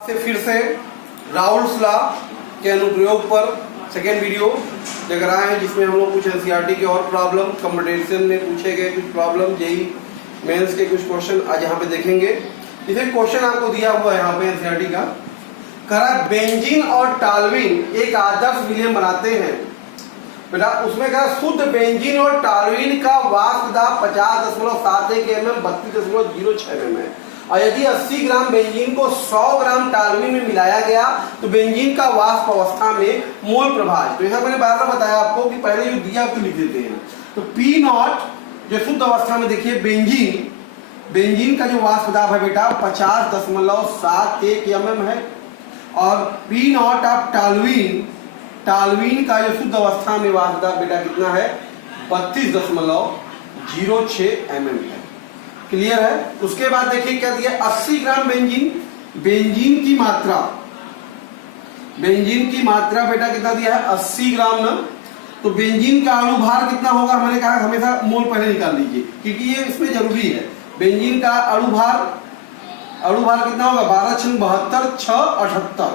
से फिर से राउल्स लॉ के अनुप्रयोग पर सेकेंड वीडियो लेकर आए हैं, जिसमें हम लोग कुछ एनसीईआरटी के और प्रॉब्लम, कंपटीशन में पूछे गए कुछ प्रॉब्लम, जेईई मेंस के कुछ क्वेश्चन आज यहाँ पे देखेंगे। इसे क्वेश्चन आपको दिया हुआ है यहाँ पे एनसीईआरटी का, करा बेंजीन और टालवीन एक आदर्श विलयन बनाते हैं। बेटा उसमें कहा शुद्ध बेंजीन और टालवीन का वाष्प दाब 50.71 mm 32.06 mm है, और यदि 80 ग्राम बेंजीन को 100 ग्राम टालवीन में मिलाया गया तो बेंजीन का वाष्प अवस्था में मोल प्रभाव। तो यहां मैंने बार बार बताया आपको कि पहले जो दिया आपको लिख देते हैं। तो पी नॉट जो शुद्ध अवस्था में देखिए बेंजीन का जो वाष्प दाब है बेटा 50.71 mm है, और पी नॉट ऑफ टालवीन का जो शुद्ध अवस्था में वाष्प दाब बेटा कितना है 32.06 mm है। क्लियर है। उसके बाद देखिए क्या दिया, 80 ग्राम बेंजीन की मात्रा बेटा कितना दिया है 80 ग्राम ना। तो बेंजीन का अणुभार कितना होगा, मैंने कहा हमेशा मोल पहले निकाल लीजिए क्योंकि ये इसमें जरूरी है। बेंजीन का अणुभार कितना होगा 12×72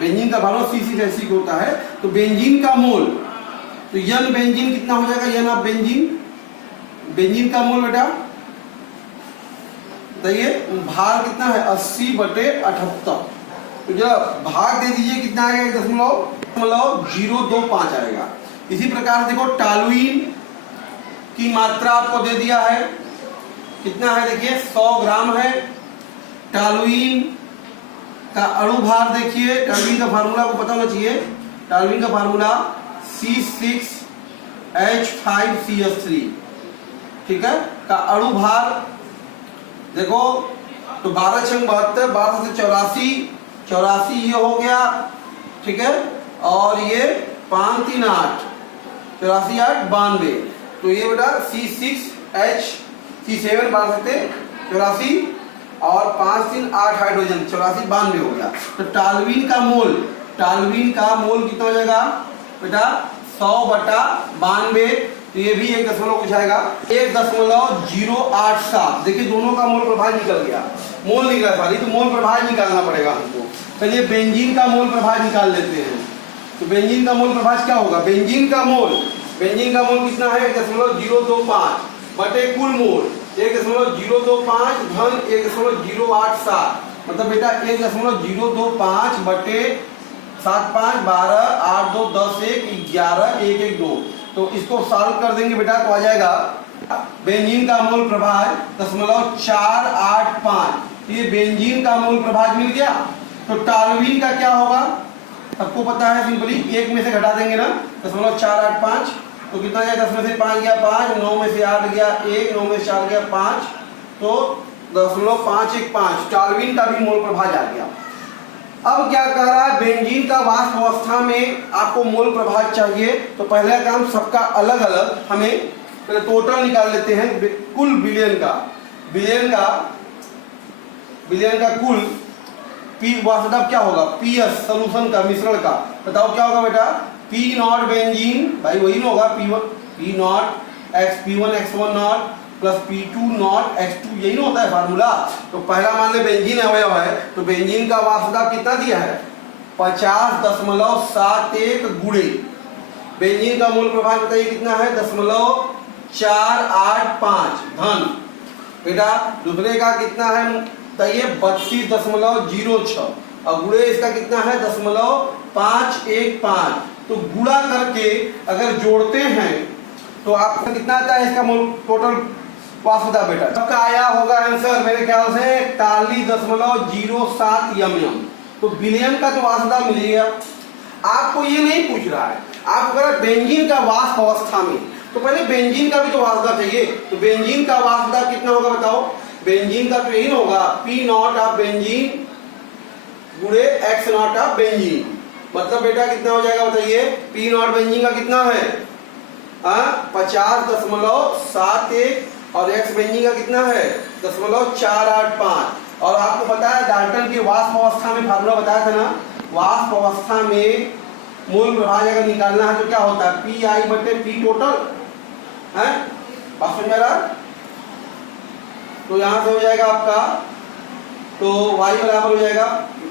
बेंजीन का भार C6H6 होता है। तो बेंजीन का मोल, तो यन बेंजीन कितना हो जाएगा, यन ऑफ बेंजीन का मोल बेटा बताइए, भार कितना है 80/78। तो जब भाग दे दीजिए कितना आएगा 0.025 आएगा। इसी प्रकार देखो टालवीन की मात्रा आपको दे दिया है, कितना है देखिए 100 ग्राम है। टालवीन का अणुभार देखिए, टालवीन का फार्मूला को पता होना चाहिए, टालवीन का फार्मूला C6H5CH3, ठीक है। का अणुभार देखो तो 12×72 12 से 84 ये हो गया, ठीक है। और ये 5×3=8 84 92। तो ये बेटा C7 12 से 84 और 5×3=8 हाइड्रोजन 84 92 हो गया। तो टालवीन का मोल कितना हो जाएगा बेटा 100/92। तो ये भी 1 दशमलव कुछ आएगा 1.087। देखिए दोनों का मोल प्रभाव निकल गया, मोल निकला सारी, तो मोल प्रभाव निकालना पड़ेगा हमको। चलिए बेंजीन का मोल प्रभाव निकाल लेते हैं। तो बेंजीन का मोल प्रभाव क्या होगा, बेंजीन का मोल कितना है 1.025 बटे कुल मोल 1.025 धन 1.087, मतलब बेटा 1.025 बटे 7 5 12 8 2 10 1 11 1 1 2। तो इसको सॉल्व कर देंगे बेटा तो आ जाएगा बेंजीन का मोल प्रभाव 0.485। ये बेंजीन का मोल प्रभाव मिल गया। तो टालवीन का क्या होगा सबको पता है, सिंपली 1 में से घटा देंगे ना 0.485। तो कितना गया 10 में से 5 गया 5, 9 में से 8 गया 1, 9 में से 4 गया 5, तो 0.515 टालवीन का भी मोल प्रभाव आ गया। अब क्या कर रहा है, बेंजीन का वाष्प अवस्था में आपको मोल प्रभाव चाहिए। तो पहला काम सबका अलग अलग हमें टोटल निकाल लेते हैं, कुल विलयन का कुल पी वाष्प दाब क्या होगा, पीएस सॉल्यूशन का मिश्रण का बताओ क्या होगा बेटा, पी नॉट बेंजीन भाई वही ना होगा P not P1 X1 not plus P2 not X2, यही ना होता है फार्मूला। तो पहला मान ले बेंजीन अवयव है, तो बेंजीन का वाष्प दाब कितना दिया है 50.71 गुणे बेंजीन का मोल प्रभाव बताइए कितना है 0.485 धन बेटा दूसरे का कितना है बताइए 32.06 और गुणे इसका कितना है 0.515। तो गुणा करके अगर जोड़ते हैं तो आपका कितना आता है इसका मोल टोटल वाष्प दाब बेटा, सबका आया होगा आंसर मेरे ख्याल से 41.07 mm। तो विलयन का जो वाष्प दाब मिलेगा, आपको ये नहीं पूछ रहा है, आपको अगर बेंजीन का वाष्प अवस्था में, तो पहले बेंजीन का भी तो वाष्प दाब चाहिए। तो बेंजीन का वाष्प दाब कितना होगा बताओ, बेंजीन का तो यही होगा पी नॉट ऑफ बेंजीन गुणे एक्स नॉट ऑफ बेंजीन, मतलब बेटा कितना हो जाएगा बताइए, पी नॉट बेंजीन का कितना है 50.71 और एक्स बेंजीन का कितना है 0.485। और आपको पता है डाल्टन की वाष्प अवस्था में फार्मूला बताया था ना, वाष्प अवस्था में मोल प्रभाव अगर निकालना है तो क्या होता है PI/P टोटल है, बात समझ रहा। तो यहां से हो जाएगा आपका, तो y बराबर हो जाएगा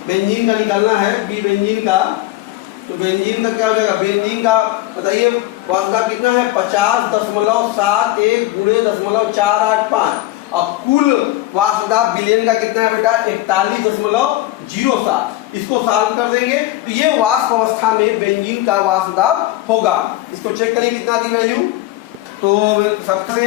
बेंजीन का निकालना है, बी बेंजीन का, तो बेंजीन का क्या हो जाएगा, बेंजीन का बताइए वास्तव कितना है 50.71 गुणे 0.485 और कुल वास्तव बिलियन का कितना है बेटा 41.07। इसको सॉल्व कर देंगे तो ये वाष्प अवस्था में बेंजीन का वाष्प होगा। इसको चेक करें कितना थी वैल्यू, तो सबसे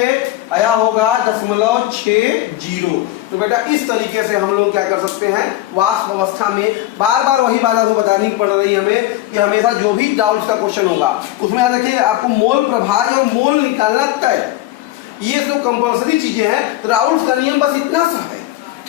आया होगा 0.60। तो बेटा इस तरीके से हम लोग क्या कर सकते हैं, वाष्प अवस्था में बार बार वही बात आपको बतानी पड़ रही है हमें कि हमेशा जो भी डाउट्स का क्वेश्चन होगा उसमें याद रखिए आपको मोल प्रभाज और मोल निकालना तय, ये जो कंपल्सरी चीजें हैं। तो राउल्स का नियम बस इतना सा है,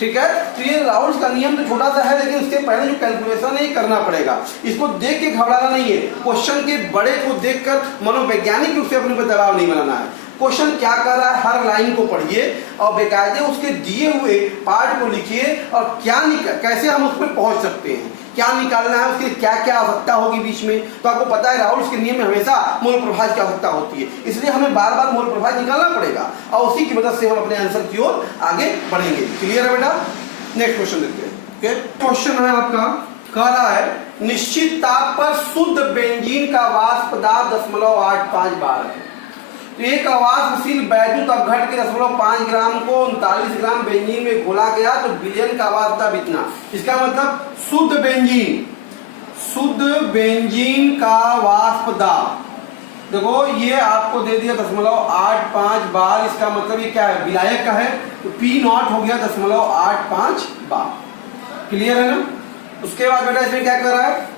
ठीक है। तो ये राउल्स का नियम तो छोटा सा है, लेकिन उसके पहले जो कैलकुलेशन है ये करना पड़ेगा। इसको देख के घबराना नहीं है, क्वेश्चन के बड़े को देखकर मनोवैज्ञानिक रूप से अपने पर दबाव नहीं बनाना है। क्वेश्चन क्या कर रहा है हर लाइन को पढ़िए और बेकायदे उसके दिए हुए पार्ट को लिखिए और क्या कैसे हम उस पर पहुंच सकते हैं, क्या निकालना है, उसके क्या क्या आवश्यकता होगी बीच में। तो आपको पता है राउल्स के नियम में हमेशा मोल प्रभाज की आवश्यकता होती है, इसलिए हमें बार बार मोल प्रभाज निकालना पड़ेगा और उसी की मदद से हम अपने आंसर की ओर आगे बढ़ेंगे। क्लियर है बेटा, नेक्स्ट क्वेश्चन देखते हैं। ओके, क्वेश्चन है आपका, कह रहा है निश्चित ताप पर शुद्ध बेंजीन का वाष्प दाब 0.85 बार है। तो एक अवाष्पशील वैद्युत अपघट्य के 0.5 ग्राम को 39 ग्राम बेंजीन में घोला गया तो बिलियन का वाष्प दाब इतना। इसका मतलब शुद्ध बेंजीन का वाष्प दाब देखो ये आपको दे दिया 0.85 बार। इसका मतलब ये क्या है, विलायक का है, तो P0 हो गया 0.85 बार। क्लियर है ना। उसके बाद बेटा इसमें क्या कर रहा है,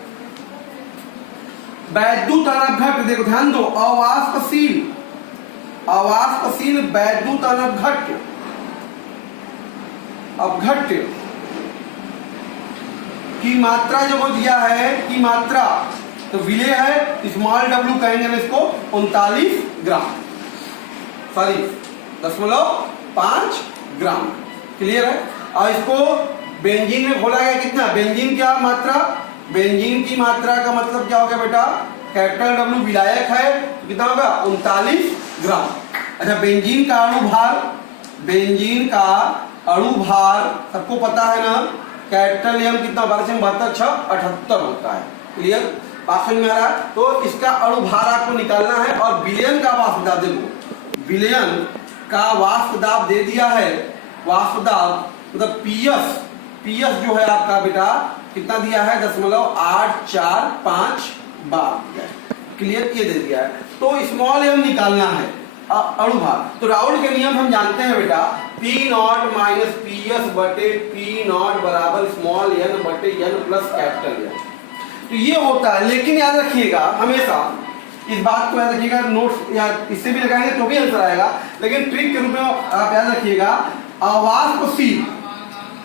वैद्युत अनवघट्य, देखो ध्यान दो, अवाष्पशील वैद्युत अपघट्य की मात्रा जो दिया है, की मात्रा तो विलेय है, स्मॉल w कहेंगे ना इसको 39 ग्राम, सॉरी 0.5 ग्राम। क्लियर है। और इसको बेंजीन में घोला गया कितना, बेंजीन क्या मात्रा, बेंजीन की मात्रा का मतलब क्या हो गया बेटा, कैपिटल W विलायक है तो कितना होगा 39 ग्राम। अच्छा बेंजीन का अणु भार सबको पता है ना, कैपिटल M कितना 12/72 होता है। क्लियर, बात समझ में आ रहा है। तो इसका अणु भार आपको निकालना है और बिलियन का वाष्प दाब, देखो बिलियन का वाष्प दाब दे दिया है, वाष्प दाब मतलब पीएस जो है आपका बेटा कितना दिया है 0.845 बार। क्लियर, ये दे दिया है। तो स्मॉल m निकालना है अणु भार। तो राउल के नियम हम जानते हैं बेटा, P0 माइनस PS बटे P0 बराबर स्मॉल n बटे n प्लस कैपिटल N। तो ये होता है, लेकिन याद रखिएगा हमेशा इस बात को याद रखिएगा, नोट्स या इससे भी लगाएंगे तो भी आंसर आएगा, लेकिन ट्रिक के रूप में आप याद रखिएगा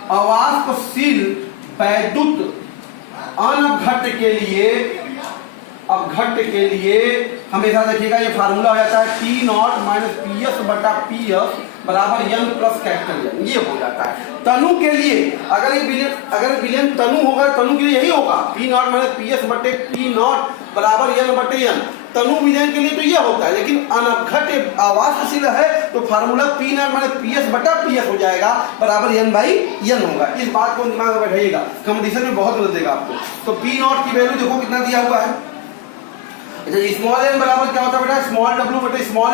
अवाष्पशील वैद्युत अनवघट्य के लिए हमेशा देखिएगा ये फार्मूला हो जाता है T0 माइनस PS बटा PS बराबर n प्लस कैपिटल N। ये हो जाता है तनु के लिए। अगर बिलियन तनु होगा, तनु के लिए यही होगा P0 माइनस PS बटे P0 बराबर n बटे n। तनु विलयन के लिए तो ये होता है, लेकिन अनवघट्य अवाष्पशील है तो फार्मूला P0 माइनस PS बटा PS हो जाएगा बराबर n/n होगा। इस बात को दिमाग में बैठाइएगा, कंपटीशन में बहुत मदद देगा आपको। तो P0 की वैल्यू देखो कितना दिया हुआ है। अच्छा स्मॉल n बराबर क्या होता है बेटा, स्मॉल w बटे स्मॉल n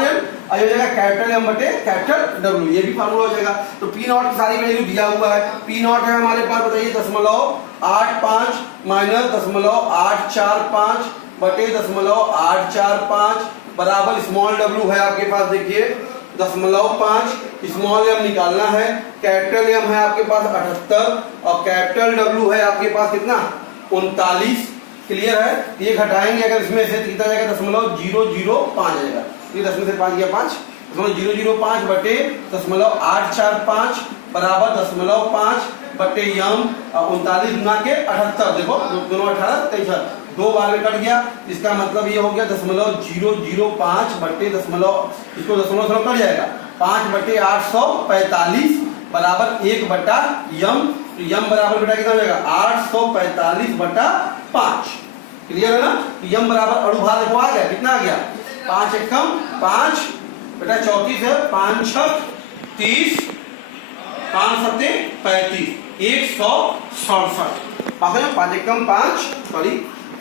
और ये हो जाएगा कैपिटल M बटे कैपिटल W। ये भी फार्मूला हो जाएगा। तो P0 की सारी वैल्यू दिया हुआ है। P0 है हमारे पास बताइए 0.85 माइनस 0.845 बटे 0.845 बराबर स्मॉल w है आपके पास, देखिए 0.5, स्मॉल m निकालना है, कैपिटल M है आपके पास 78 और कैपिटल W है आपके पास कितना 39। क्लियर है। ये घटाएंगे अगर इसमें से कितना जाएगा 0.005 आ जाएगा, ये 10 में से 5 गया 5, 0.005 बटे 0.845 बराबर 0.5 बटे m 39 गुना के 78। देखो दोनों 18 23 दो बार में कट गया, इसका मतलब ये हो गया 0.005 बटे इसको दशमलव कट जाएगा 5 बटे 845 बराबर 1 बटा m। तो m बराबर बेटा कितना हो जाएगा 845 बटा 5। क्लियर है ना। तो m बराबर अणु भार देखो आ गया, कितना आ गया 5 एकम 5 बेटा 34 है, 5 6 30 5 7 35। 167। पास है 5 एकम 5, सॉरी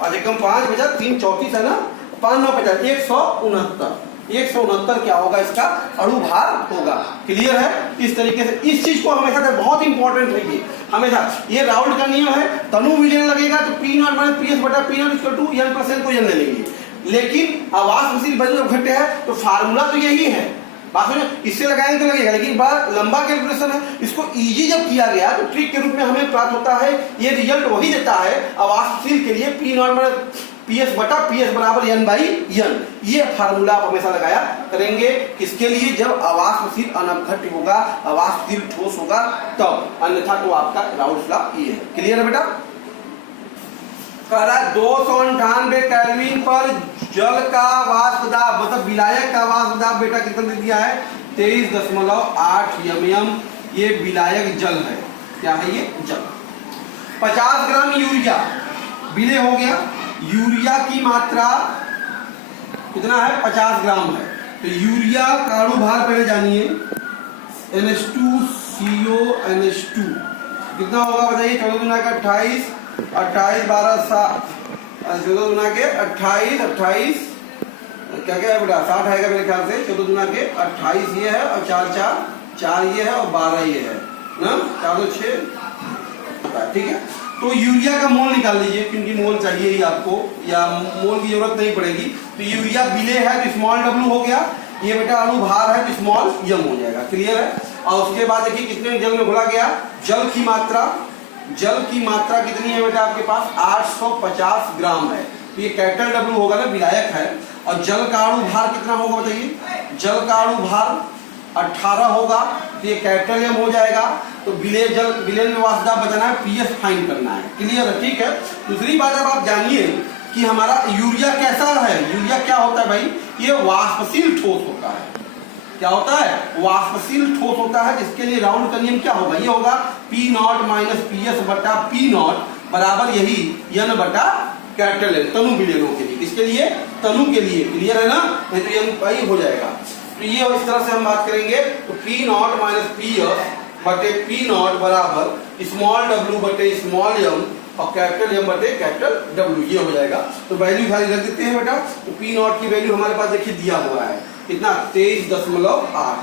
5 एकम 5 बचा 3 34 है ना, 5 9 50 169। 169 क्या होगा, इसका अणु भार होगा। क्लियर है। इस तरीके से इस चीज को हमेशा से बहुत इंपॉर्टेंट है ये हमेशा। ये राउल्ट का नियम है, तनु विलयन लगेगा तो P naught minus P S बटा P naught equal to n plus n को n ले लेंगे। लेकिन आवासशील बल जब घटे है तो फार्मूला तो यही है, बात में इससे लगाएंगे तो लगेगा, लेकिन बड़ा लंबा कैलकुलेशन है। इसको इजी जब किया गया तो ट्रिक के रूप में हमें प्राप्त होता है, ये रिजल्ट वही देता है आवासशील के लिए P नॉट माइनस PS बटा PS बराबर n बाई n। ये फार्मूला आप हमेशा लगाया करेंगे, किसके लिए, जब आवासशील अनअपघट्य होगा, आवासशील ठोस होगा तब, अन्यथा तो आपका राउल्ट लॉ ये है। क्लियर है बेटा। कह रहा है 298 केल्विन पर जल का वाष्प दाब, मतलब विलायक का वाष्प दाब बेटा कितना दे दिया है, 23.8 mm। ये विलायक जल है, क्या है ये जल। 50 ग्राम यूरिया विलय हो गया। यूरिया की मात्रा कितना है, 50 ग्राम है। तो यूरिया का अणु भार पहले जानिए, NH2CO NH2 कितना होगा बताइए। 14 गुना का 28, 28 12 7, 14 गुना के 28, 28 क्या क्या है बेटा 60 आएगा मेरे ख्याल से। 14 गुना के 28 ये है और 4 4 4 ये है और 12 ये है ना, 4 2 6। ठीक है। तो यूरिया का मोल निकाल लीजिए, क्योंकि मोल चाहिए ही आपको, या मोल की जरूरत नहीं पड़ेगी। तो यूरिया विलय है तो स्मॉल w हो गया, ये बेटा अणु भार है तो स्मॉल m हो जाएगा। क्लियर है। और उसके बाद देखिए कितने जल में घोला गया, जल की मात्रा कितनी है बेटा आपके पास, 850 ग्राम है। तो ये कैपिटल W होगा ना, विलायक है। और जल का अणु भार कितना होगा बताइए, जल का अणु भार 18 होगा, तो ये कैपिटल M हो जाएगा। तो विलयन में वाष्प दाब बताना है, PS फाइंड करना है। क्लियर है। ठीक है। दूसरी बात अब आप जानिए कि हमारा यूरिया कैसा है। यूरिया क्या होता है भाई, ये वाष्पशील ठोस होता है। क्या होता है, वाष्पशील ठोस होता है, जिसके लिए राउंड का नियम क्या होगा, ये होगा P नॉट माइनस PS बटा P नॉट बराबर यही n बटा कैपिटल N, तनु विलयनों के लिए। किसके लिए, तनु के लिए। क्लियर है ना, नहीं तो n पाई हो जाएगा। तो ये इस तरह से हम बात करेंगे। तो P नॉट माइनस PS बटे P नॉट बराबर स्मॉल w बटे स्मॉल m और कैपिटल M बटे कैपिटल W, ये हो जाएगा। तो वैल्यू खाली रख देते हैं बेटा। तो P नॉट की वैल्यू हमारे पास देखिए दिया हुआ है कितना, 23.8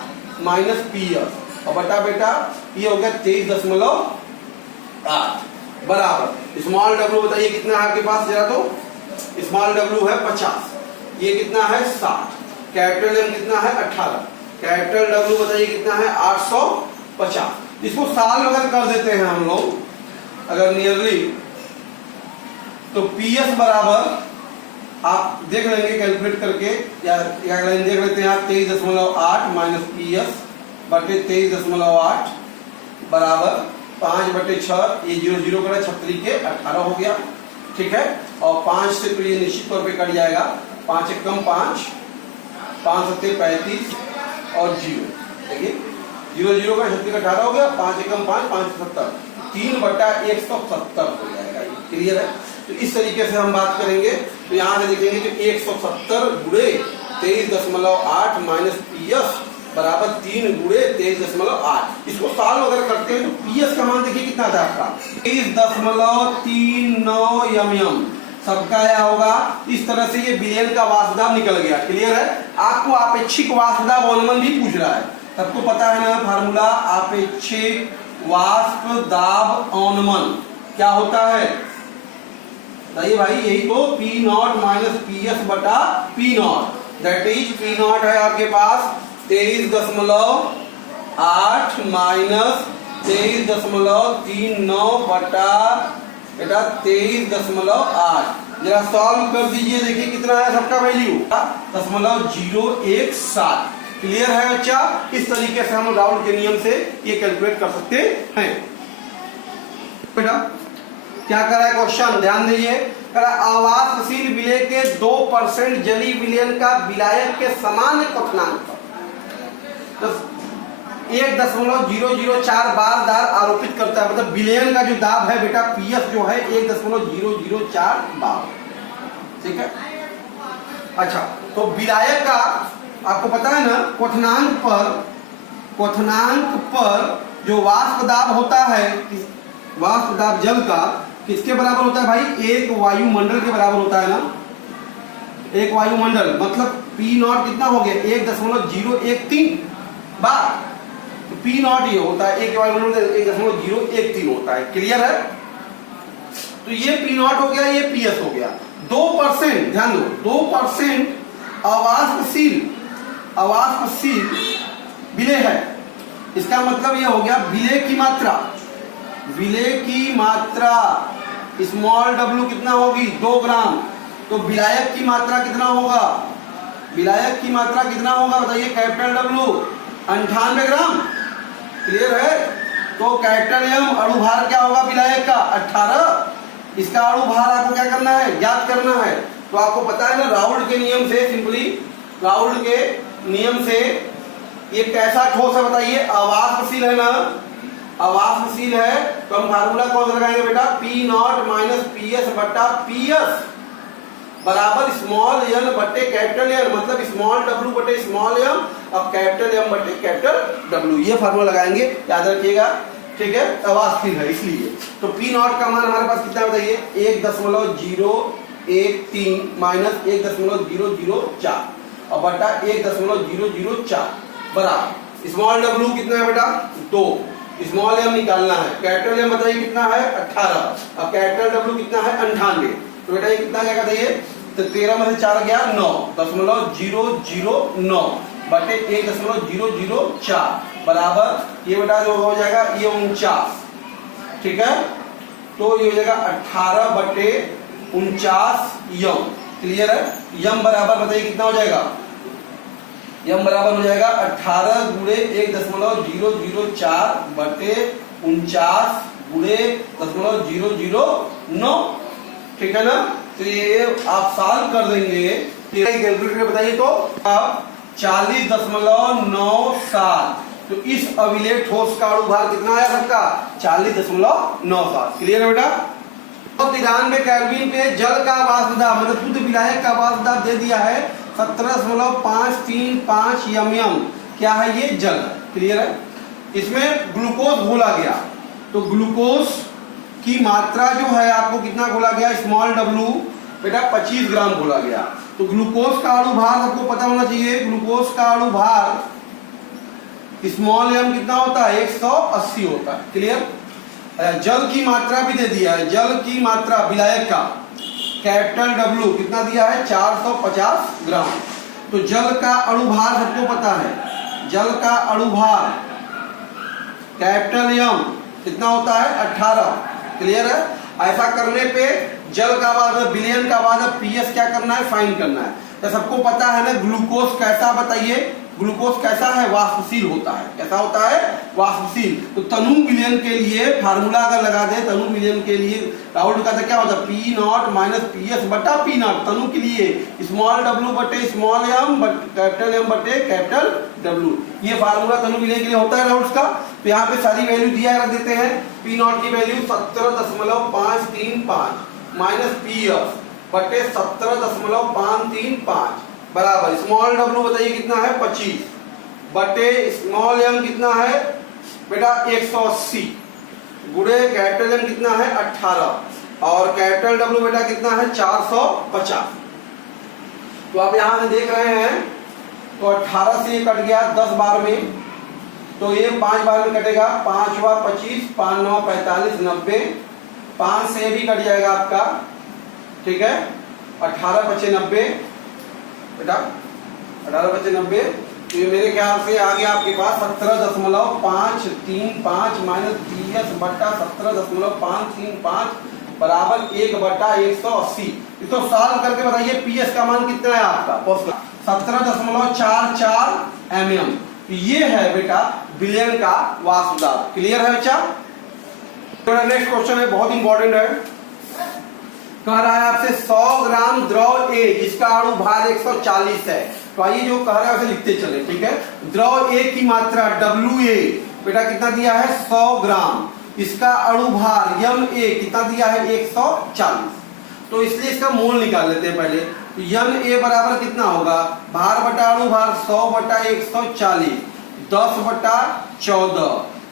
माइनस PS और बटा बेटा ये हो गया 23.8 बराबर स्मॉल w बताइए कितना है आपके पास, जरा तो स्मॉल w है 50, ये कितना है 60, कैपिटल M कितना है 18, कैपिटल W बताइए कितना है 850। इसको साल अगर कर देते हैं हम लोग अगर नियरली, तो PS बराबर आप देख लेंगे कैलकुलेट करके, या लाइन देख लेते हैं आप, 23.8 माइनस PS बटे 23.8 बराबर 5 बटे 6, ये 0 0 करें 36 के 18 हो गया। ठीक है। और 5 से तो ये निश्चित तौर पे कट जाएगा, 5 एकम 5, 5 सत्ते 35 और 0, देखिए 0 0 का 36 का 18 हो गया, 5 एकम 5, 5 70, 3 बटा 170 हो जाएगा। क्लियर है। तो इस तरीके से हम बात करेंगे। तो यहाँ से देखेंगे कि 170 गुणे 23.8 माइनस PS बराबर 3 गुणे 23.8। इसको सॉल्व अगर करते हैं तो PS का मान देखिए कितना था आपका, 23.39 mm। सबका क्या होगा, इस तरह से ये विलयन का वाष्प दाब निकल गया। क्लियर है। आपको आपेक्षिक वाष्प दाब अनुमान भी पूछ रहा है, सबको पता है ना फार्मूला, आपेक्षिक वाष्प दाब अनुमान क्या होता है बताइए भाई, यही तो P नॉट माइनस PS बटा P not, that is P not है आपके पास 23.8 माइनस 23.39 बटा बेटा 23.8। जरा सॉल्व कर दीजिए, देखिए कितना है सबका वैल्यू 0.017। क्लियर है बच्चा। इस तरीके से हम राउल्ट के नियम से ये कैलकुलेट कर सकते हैं। बेटा क्या करा है क्वेश्चन, ध्यान दीजिए। करा आवासशील विलय के 2% जलीय विलयन का विलायक के समान क्वथनांक पर 1.004 बार दाब आरोपित करता है। मतलब विलयन का जो दाब है बेटा PS जो है 1.004 बार। ठीक है। अच्छा, तो विलायक का आपको पता है ना, क्वथनांक पर जो वाष्प दाब होता है वाष्प दाब जल का किसके बराबर होता है भाई? एक वायुमंडल के बराबर होता है ना, एक वायुमंडल। मतलब P नॉट कितना हो गया? 1.013 बार। तो P नॉट ये होता है, एक वायुमंडल 1.013 होता है। क्लियर है? तो ये P नॉट हो गया, ये PS हो गया। 2%, ध्यान दो, 2% अवाष्पशील विलेय है। इसका मतलब ये हो गया विलेय की मात्रा स्मॉल w कितना होगी? 2 ग्राम। तो विलायक की मात्रा कितना होगा? विलायक की मात्रा कितना होगा बताइए? कैपिटल W 98 ग्राम। क्लियर है? तो कैपिटल M अणुभार क्या होगा विलायक का? 18। इसका अणुभार आपको क्या करना है? ज्ञात करना है। तो आपको पता है ना राउल्ट के नियम से, सिंपली राउल्ट के नियम से ये कैसा ठोस है बताइए? अवाष्पशील है ना, अवाष्पशील है। तो हम फार्मूला कौन सा लगाएंगे बेटा? P नॉट माइनस PS बटा PS बराबर स्मॉल n बटे कैपिटल N, मतलब स्मॉल w बटे स्मॉल m अब कैपिटल M बटे कैपिटल W। ये फार्मूला लगाएंगे, याद रखिएगा, ठीक है? अवाष्पशील है इसलिए। तो P नॉट का मान हमारे पास कितना बताइए? 1.013 माइनस 1.004 और बटा 1.004 बराबर स्मॉल w कितना है बेटा? 2। स्मॉल m निकालना है, कैपिटल M बताइए कितना है? 18। अब कैपिटल W कितना है? 98। तो बेटा ये कितना जाएगा बताइए? तो 13 में से 4 गया 9.009 बटे 1.004 बराबर ये बेटा जो हो जाएगा ये 49। ठीक है? तो ये हो जाएगा 18 बटे 49 यम। क्लियर है? यम बराबर बताइए कितना हो जाएगा? यम बराबर हो जाएगा 18 गुणे 1.004 बटे 49 गुणे 0.009। ठीक है ना? तो ये आप सॉल्व कर देंगे, कैलकुलेटर बताइए तो आप 40.97। तो इस अविलेय ठोस का अणुभार कितना आया सबका? 40.97। क्लियर है बेटा? तो 93 केल्विन पे जल का वाष्प दाब मतलब शुद्ध विलायक का वाष्प दाब दे दिया है 17.535 mm। क्या है ये? जल। क्लियर है? इसमें ग्लूकोज घोला गया, तो ग्लूकोज की मात्रा जो है आपको कितना घोला गया? स्मॉल w बेटा 25 ग्राम घोला गया। तो ग्लूकोज का अणुभार आपको पता होना चाहिए, ग्लूकोज का अणुभार स्मॉल m कितना होता है? 180 होता है। क्लियर? जल की मात्रा भी दे दिया है, जल की मात्रा विलायक का कैपिटल W कितना दिया है? 450 ग्राम। तो जल का अणुभार सबको पता है, जल का अणुभार कैपिटल M कितना होता है? 18। क्लियर है? ऐसा करने पे जल का बाद विलयन का बाद PS क्या करना है? फाइंड करना है। तो सबको पता है ना ग्लूकोज कैसा बताइए? ग्लूकोज कैसा है? वाष्पशील होता है। कैसा होता है? वाष्पशील। तो तनु विलयन के लिए फार्मूला अगर लगा दे, तनु विलयन के लिए राउल्ट का तो क्या होता है? P नॉट माइनस PS बटा P नॉट। तनु के लिए स्मॉल w बटे स्मॉल m कैपिटल M बटे कैपिटल W। ये फार्मूला तनु विलयन के लिए होता है राउल्ट का। तो यहाँ पे सारी वैल्यू दिया रख देते हैं। P नॉट की वैल्यू 17.535 माइनस PS बटे 17.535 बराबर स्मॉल w बताइए कितना है? 25 बटे स्मॉल m कितना है बेटा? 180 गुणे कैपिटल M कितना है? 18 और कैपिटल W बेटा कितना है? 450। तो आप यहां से देख रहे हैं तो 18 से ये कट गया 10 बार में, तो ये 5 बार में कटेगा। 5 वा 25, 5 9 45 90, 5 से भी कट जाएगा आपका। ठीक है? 18 बचे 90 बेटा, 18 बचे 90। तो ये मेरे ख्याल से आ गया आपके पास 17.535 माइनस PS बटा 17.535 बराबर 1/180। इसको सॉल्व करके बताइए PS का मान कितना है आपका? 17.44 mm। ये है बेटा विलयन का वाष्प दाब। क्लियर है बच्चा? नेक्स्ट क्वेश्चन है, बहुत इंपॉर्टेंट है। कह रहा है आपसे 100 ग्राम द्रव A जिसका अणुभार 140 है। तो आइए जो कह रहा है उसे लिखते चले। ठीक है? द्रव A की मात्रा WA बेटा कितना दिया है? 100 ग्राम। इसका अणुभार MA कितना दिया है? 140। तो इसलिए इसका मोल निकाल लेते हैं पहले। तो MA बराबर कितना होगा? भार बटा अणुभार 100 बटा 140 10 बटा 14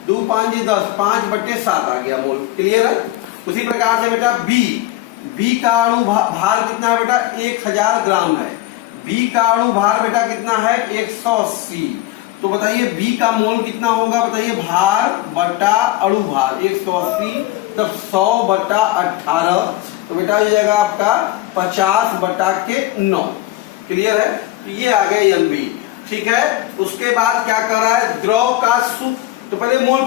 2 5 10, 5/7 आ गया मोल। क्लियर है। उसी प्रकार से बेटा बी का अणु भार कितना है बेटा 1000 ग्राम है। बी का अणु भार बेटा कितना है 180। तो बताइए बी का मोल कितना होगा, बताइए भार बटा अणु भार 180 तब 100/18, तो बेटा ये जाएगा आपका 50/9। क्लियर है। तो ये आ गया NB। ठीक है। उसके बाद क्या कर रहा है द्रव का सूत्र, तो पहले मोल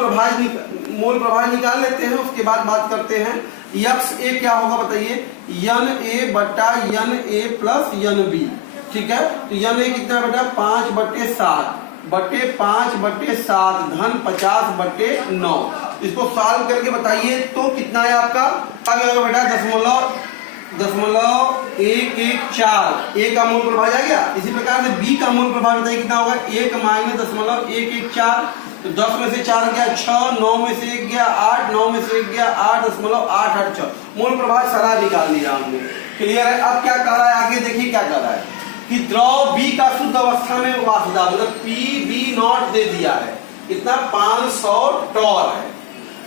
प्रभाज निकाल लेते हैं, उसके बाद बात करते हैं। XA क्या होगा बताइए NA/NA प्लस NB। ठीक है। तो NA कितना बेटा 5/7 बटे 5/7 धन 50/9। इसको सॉल्व करके बताइए तो कितना है आपका आगे होगा बेटा 0.114। ए का मोल प्रभाज आ गया। इसी प्रकार से बी का मोल प्रभाज बताइए कितना होगा 1 - 0.114। तो 10 में से 4 गया 6, 9 में से 1 गया 8, 9 में से 1 गया 8.886। मोल प्रभाज सारा निकाल लिया हमने। क्लियर है। अब क्या कह रहा है आगे देखिए क्या कह रहा है कि द्रव बी का शुद्ध अवस्था में वाष्प मतलब PB0 दे दिया है कितना 500 टॉर है।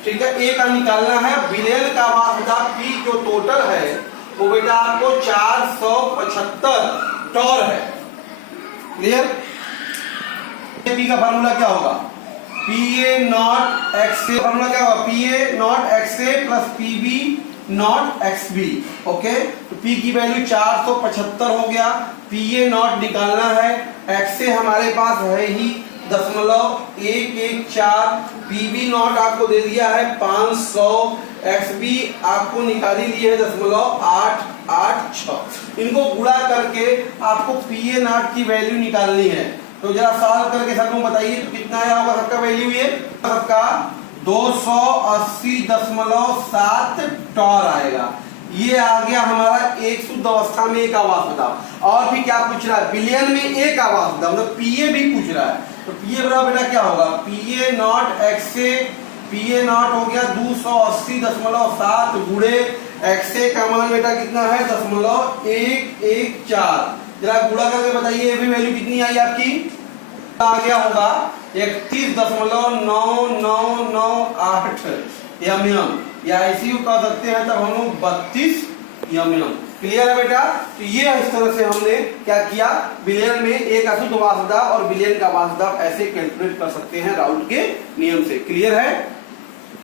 ठीक है। ए का निकालना है। विलयन का वाष्प दाब P जो टोटल है वो बेटा आपको 475 टॉर है। क्लियर। पी का फार्मूला क्या होगा PA0XA, फार्मूला क्या होगा PA0XA प्लस PB0XB। ओके। तो P की वैल्यू 475 हो गया। PA0 निकालना है। XA हमारे पास है ही 0.114। PB0 आपको दे दिया है 500। XB आपको निकाली ली है 0.886। इनको गुणा करके आपको PA0 की वैल्यू निकालनी है। तो जरा सॉल्व करके सबको बताइए तो कितना आया होगा सबका वैल्यू, ये सबका 280.7 टॉर आएगा। ये आ गया हमारा एक शुद्ध अवस्था में एक आवास दाब। और भी क्या पूछ रहा है विलयन में एक आवास दाब मतलब PA भी पूछ रहा है। तो PA बराबर बेटा क्या होगा PA0XA। PA0 हो गया 280.7 गुणे XA का मान बेटा कितना है 0.114। जरा गुणा करके बताइए ये भी वैल्यू कितनी आई आपकी आ गया होगा 31.9998 mm या ICU कह सकते हैं तब हम लोग 32 mm। क्लियर है बेटा। तो ये इस तरह से हमने क्या किया विलयन में एक अशुद्ध वाष्प दाब और विलयन का वाष्प दाब ऐसे कैलकुलेट कर सकते हैं राउल्ट के नियम से। क्लियर है।